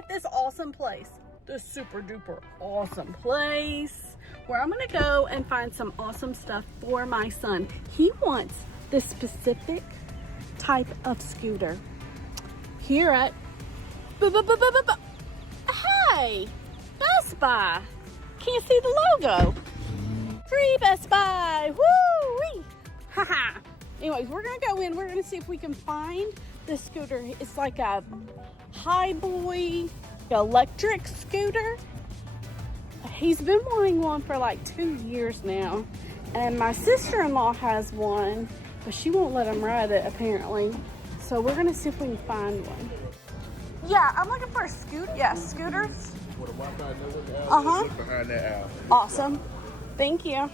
at this awesome place, this super duper awesome place, where I'm gonna go and find some awesome stuff for my son. He wants this specific type of scooter here at hey, Best Buy. Can't see the logo. Free Best Buy. Woo-wee. Haha. Anyways, we're gonna go in. We're gonna see if we can find this scooter. It's like a high boy electric scooter. He's been wanting one for like 2 years now. And my sister-in-law has one, but she won't let him ride it apparently. So we're gonna see if we can find one. Yeah, I'm looking for a scooter. Yeah, scooters. With a Wi-Fi network out, Uh-huh. behind that out. Awesome. Thank you.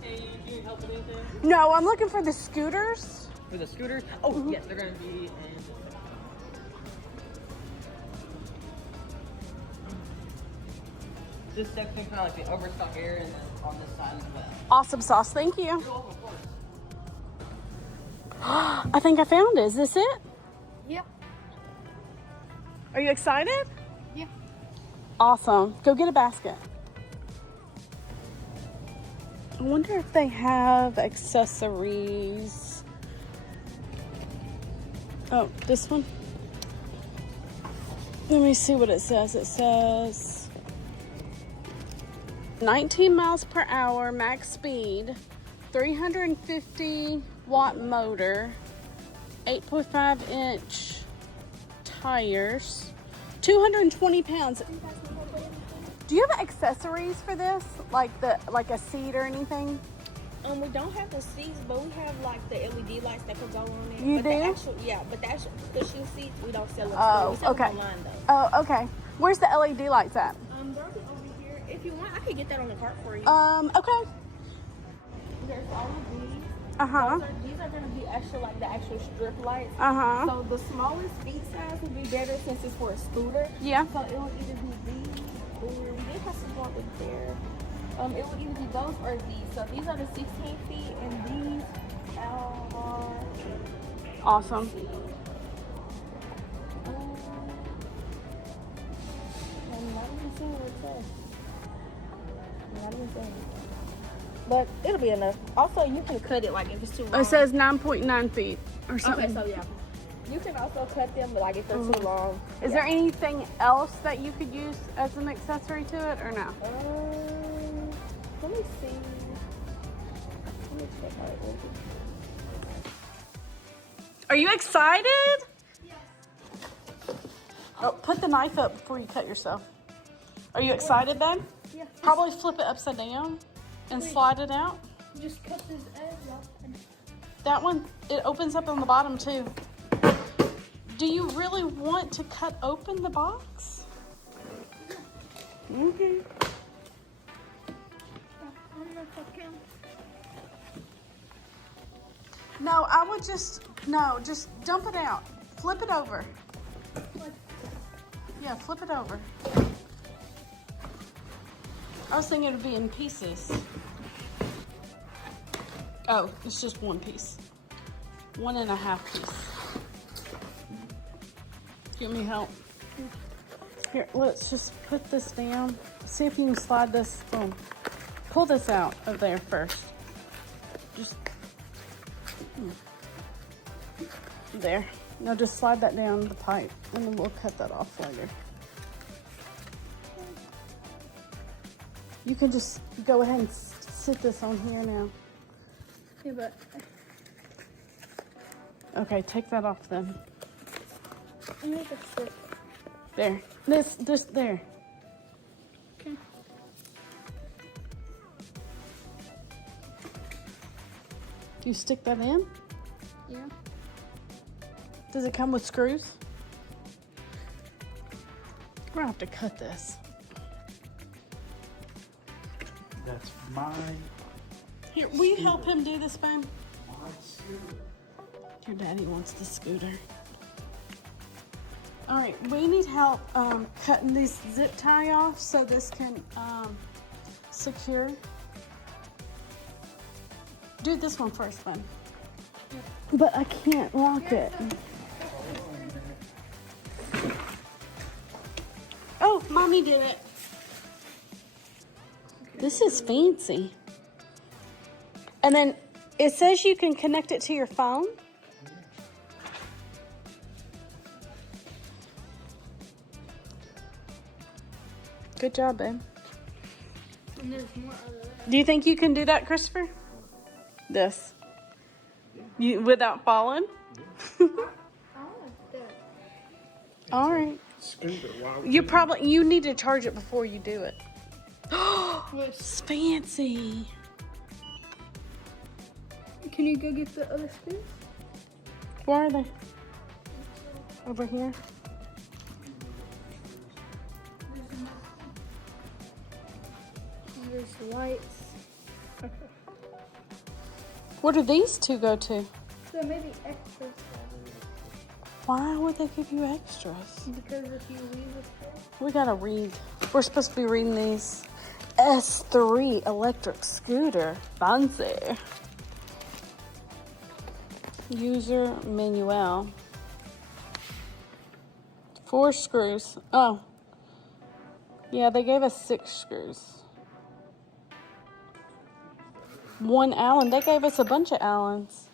Hey, do you need help with anything? No, I'm looking for the scooters. For the scooters? Oh, yes, they're gonna be in. This section kind of like the overstock area, and then on this side as well. Awesome sauce. Thank you. You're welcome, of course. I think I found it. Is this it? Yeah. Are you excited? Yeah. Awesome. Go get a basket. I wonder if they have accessories. Oh, this one? Let me see what it says. It says 19 miles per hour max speed, 350 watt motor, 8.5 inch tires, 220 pounds. Do you have accessories for this? Like a seat or anything? We don't have the seats, but we have like the LED lights that could go on it. You but do? The actual, yeah, but the actual cushion seats we don't sell them. Oh, We sell okay. them online though. Oh, okay. Where's the LED lights at? They'll be over here. If you want, I could get that on the cart for you. Okay. There's all of these. Uh-huh. These are gonna be actual like the actual strip lights. Uh-huh. So the smallest feet size would be better since it's for a scooter. Yeah. So it will either be these or we did have some more with there. It would either be those or these. So these are the 16 feet and these are Awesome. I'm not even seeing what it says. Not even seeing. But it'll be enough. Also, you can cut it like if it's too long. It says 9.9 feet or something. Okay, so yeah. You can also cut them, but like if they're too long. Is there anything else that you could use as an accessory to it or no? Let me see. Let me check how it looks. Are you excited? Yes. Oh, put the knife up before you cut yourself. Are you excited, babe? Yeah. Probably flip it upside down and slide it out. Just cut this edge off. That one, it opens up on the bottom too. Do you really want to cut open the box? Okay. No, I would just dump it out. Flip it over. Yeah, flip it over. I was thinking it would be in pieces. Oh, it's just one piece. 1.5 piece. Give me help. Here, let's just put this down. See if you can slide this. Boom. Pull this out of there first. Just there. Now just slide that down the pipe, and then we'll cut that off later. You can just go ahead and sit this on here now. Yeah, but Okay, take that off then. I need to stick. There. This there. Okay. Do you stick that in? Yeah. Does it come with screws? We're gonna have to cut this. That's mine. Here, will you help him do this, babe? My scooter. Your daddy wants the scooter. All right, we need help cutting this zip tie off so this can secure. Do this one first, then. But I can't lock it. mommy did it. This is fancy. And then it says you can connect it to your phone. Good job, babe. And there's more other. Do you think you can do that, Christopher? This. You without falling? I want that. All right. Scooter, why would You need to charge it before you do it. Yes. It's fancy. Can you go get the other screws? Where are they? Over here. There's lights. Where do these two go to? So maybe extras. Why would they give you extras? Because if you leave it there. We gotta read. We're supposed to be reading these. S3 electric scooter. Fancy. User manual. 4 screws. Oh. Yeah, they gave us 6 screws. 1 Allen. They gave us a bunch of Allens.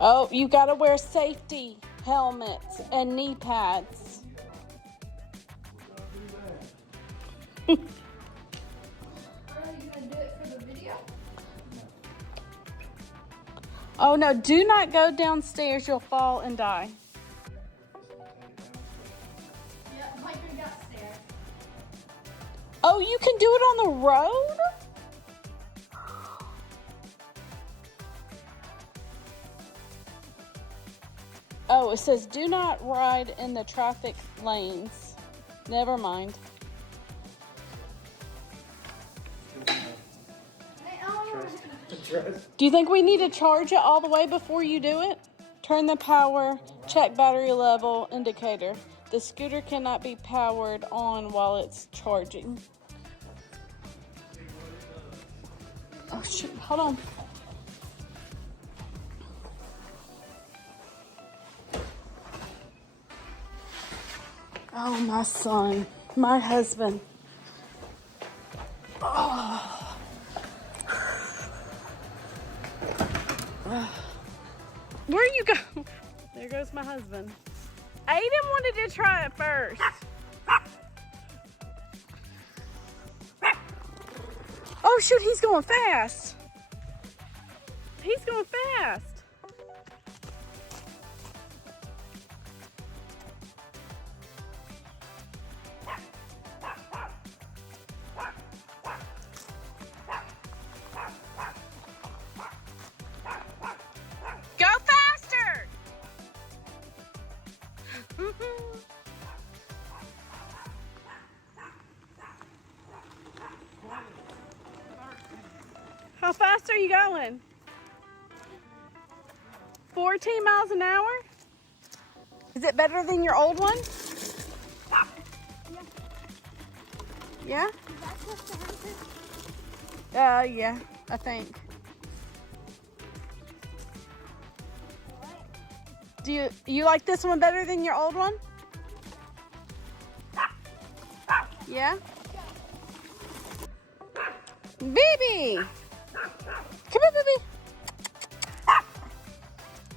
Oh, you gotta wear safety helmets and knee pads. Are you gonna do it for the video? Oh no, do not go downstairs. You'll fall and die. Yeah, like we got stairs. Oh, you can do it on the road? Oh, it says do not ride in the traffic lanes. Never mind. Do you think we need to charge it all the way before you do it? Turn the power, check battery level indicator. The scooter cannot be powered on while it's charging. Oh shoot, hold on. Oh, my son, my husband. Oh. Where you go? There goes my husband. Aiden wanted to try it first. Oh shoot, he's going fast. He's going fast. Go faster. How fast are you going? 14 miles an hour? Is it better than your old one? Yeah? Yeah, I think. Do you like this one better than your old one? Yeah? Baby! Come here, baby.